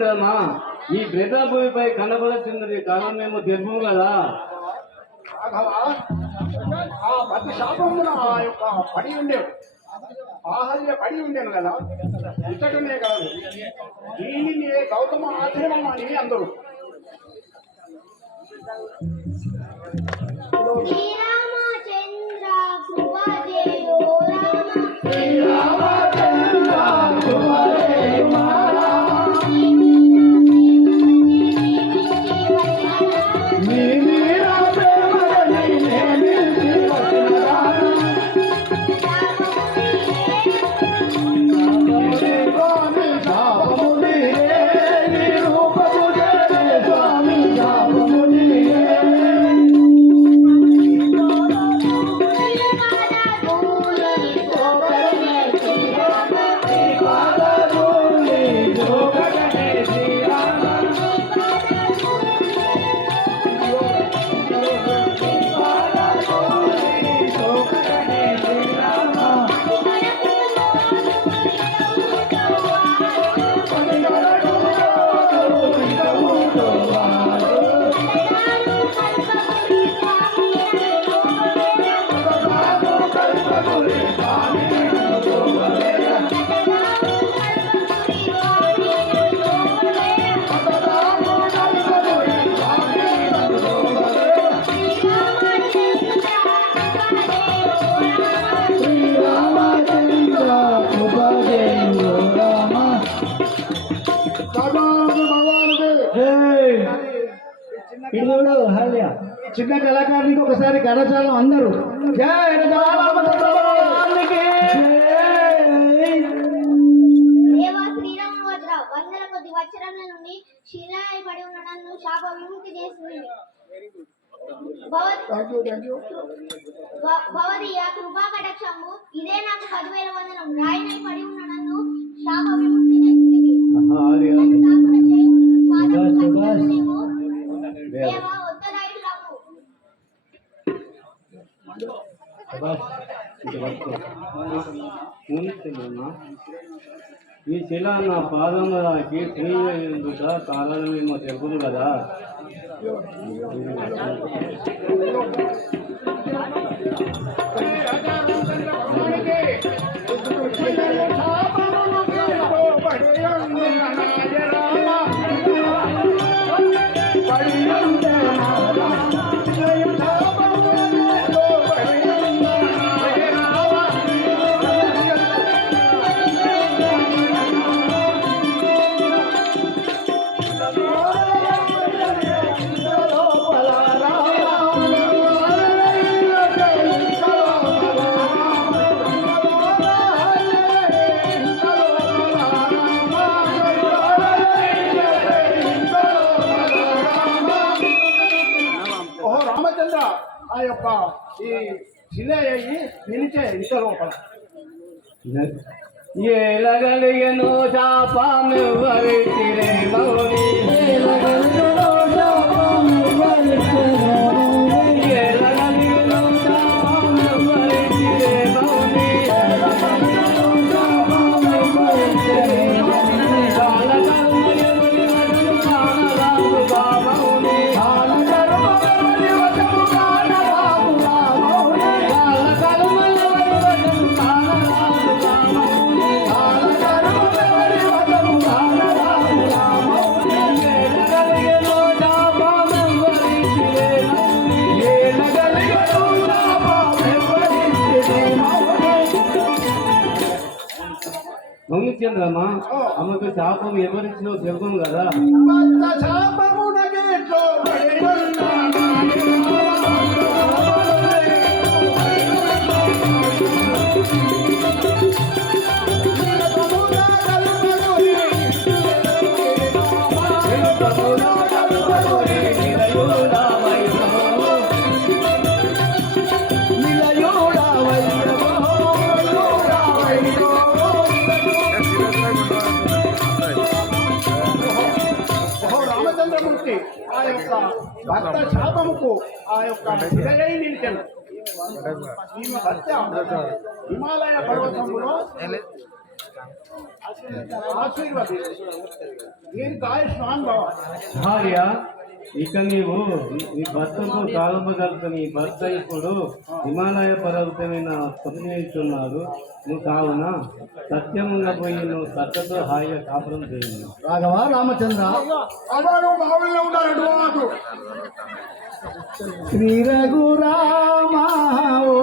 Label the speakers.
Speaker 1: గమనించండమ్మా ఈ భూమిపై కనబడుతున్నది కారణమేమో తెలుపు కదా.
Speaker 2: ఆ పది శాపమున ఆ యొక్క పడి ఉండేవి ఆహల్య పడి ఉండేను కదా. ఇచ్చటనే కాదు. దీనిని గౌతమ ఆశ్రమం అని అందరూ.
Speaker 3: చూడు హల్య చిన్న కళాకారునికి ఒకసారి కళాశాల అందరూ.
Speaker 4: వందల కొద్ది వచ్చరముల నుండి శాప విముక్తి చేసింది. భవ-
Speaker 2: థ్యాంక్ యూ థ్యాంక్ యూ
Speaker 4: భ- భవదీయ కృపా కటాక్షము ఇదే నాకు పదివేల వందనం.
Speaker 1: ఈ శిల నా పాదములకి శ్రీయుత కారణమేమో తెలుపుదు కదా.
Speaker 2: ఆ యొక్క ఈ శిల అయ్యి నిలిచే ఇంత లోపల
Speaker 1: ఎలగలిగను శాపమెవ్వరికిరే గమనించండి అమ్మా అమ్మకు శాపం ఎవరిచ్చినో తెలుపం కదా.
Speaker 2: యొక్క భక్త శాపముకు ఆ యొక్క శిలయై నిలిచాను ఈమె భర్త హిమాలయ పర్వతములో ఆశీర్వదించు దీర్ఘాయుష్మాన్ భవ
Speaker 1: భార్య ఇక నీవు నీ భర్తకు కాలపగలుగుతా నీ భర్త ఇప్పుడు హిమాలయ పర్వతమైన పనిచేస్తున్నాడు నువ్వు కావున సత్యమున్న పోయి నువ్వు సత్తతో హాయిగా కాపురం చేయండి.
Speaker 3: రాఘవ రామచంద్ర. శ్రీ రఘురామ ఓ